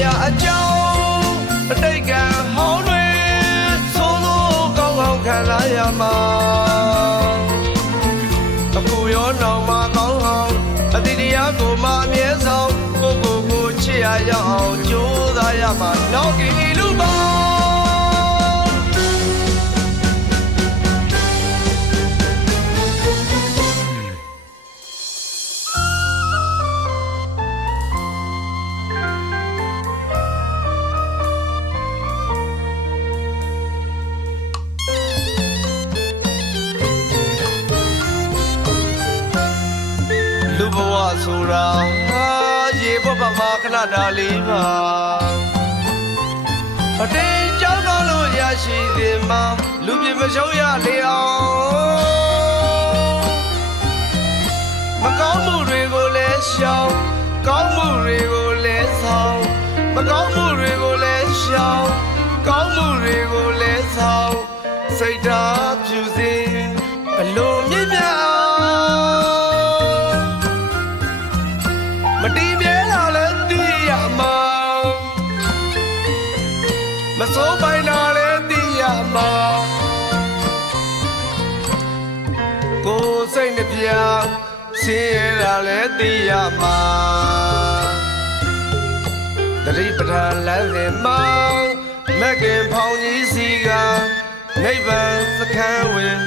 များအကြောင်းအတိတ်ကဟောင်းတွေသိုးသိုးကောင်းကောင်းခံလာရမှာအခုရောနောက်မှာကောင်းအောင်အတိတရားကိုမှအမြဲဆောင်ကိုကိုကိုချစ်ရရအောင်ကြိုးစားရမှာနောက်ဒီ ဆိုတာဟာရေဘဝမှာခဏတားလေးပါအတေးကြောင်းကောင်းလို့ရရှိသည်မှာလူပြမရှုံးရလေအောင်မကောင်းမှုတွေကိုလည်းရှောင်ကောင်းမှုတွေကိုလည်းဆောင်မကောင်းမှုတွေကိုလည်းရှောင်ကောင်းမှုတွေကိုလည်းဆောင်စိတ်ဓာတ်ဖြူစင် မတီးမြဲလာလဲသိရမှာမစိုးပိုင်တာလဲသိရမှာကိုယ်စိတ်နှပြဆင်းရဲတာလဲသိရမှာတတိပဋ္ဌာန်လမ်းစဉ်မှာမက်ကင်ဖောင်ကြီးစီကနိဗ္ဗာန်စခန်းဝင်